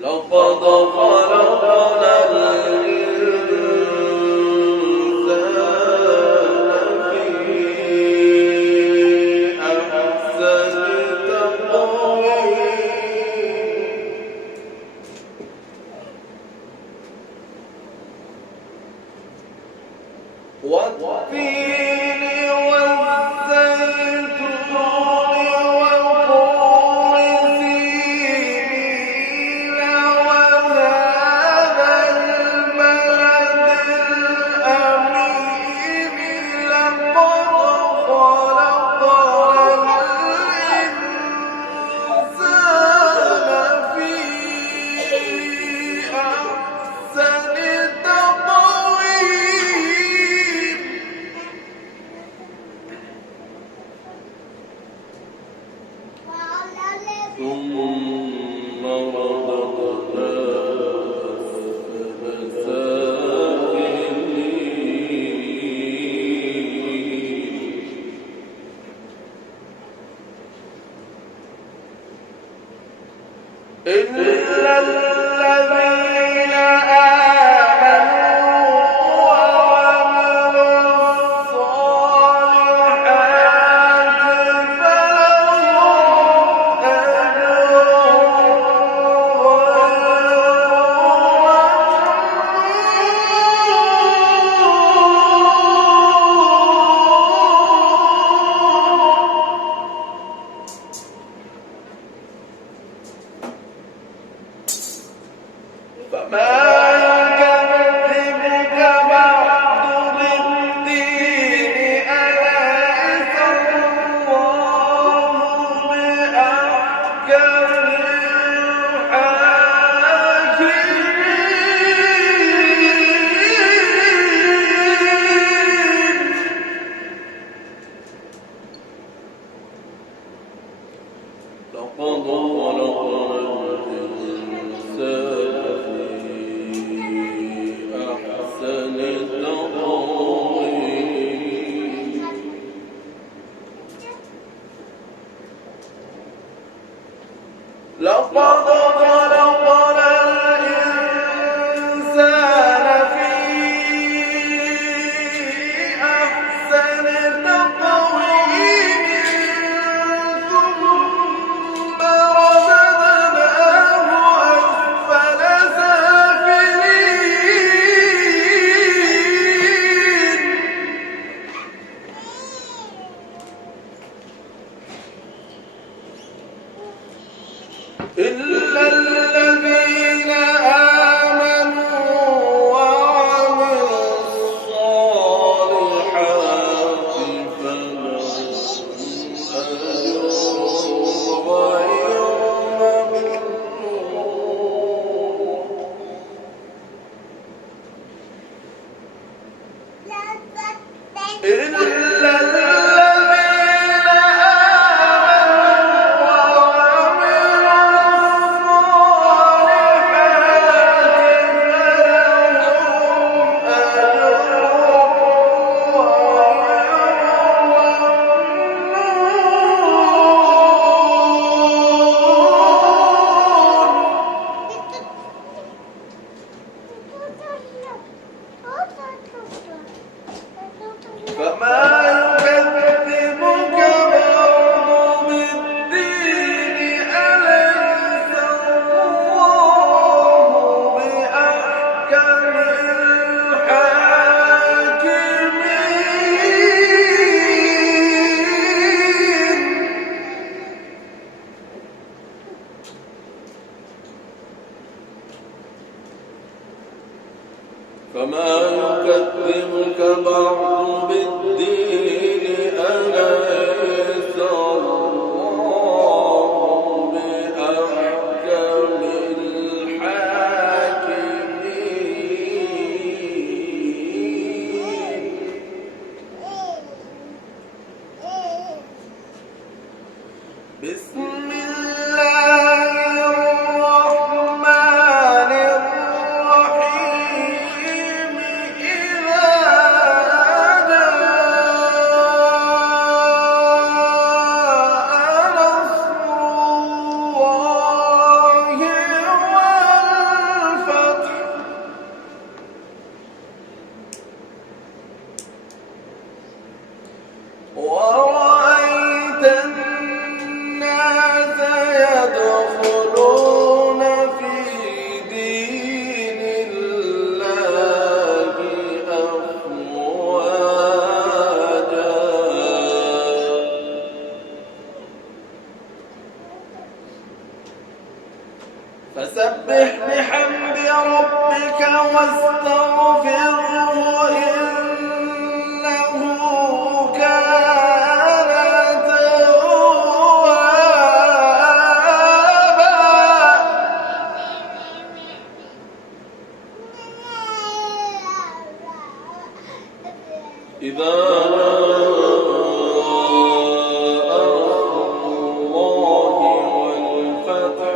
لقد خلقنا الإنسان في أحسن تقويم والتين والزيتون وطور سينين وهذا البلد الأمين لقد خلقنا الإنسان في أحسن تقويم ثم رددناه أسفل سافلين إلا الذين آمنوا وعملوا الصالحات فلهم فما يكذبك بعد بالدين أليس الله بأحكم الحاكمين لقد خلقنا الإنسان في أحسن تقويم لقد خلقنا الإنسان في أحسن تقويم ثم رددناه أسفل سافلين إلا الذين آمنوا وعملوا الصالحات فلهم أجر غير ممنون إلا الذين آمنوا وعملوا فما يكذبك بعد بالدين أليس الله بأحكم الحاكمين فما يكذبك بعد بالدين أليس الله بأحكم الحاكمين بسم الله الرحمن الرحيم إذا جاء فسبح بحمد ربك واستغفره إنه كان توابا. إذا والفتح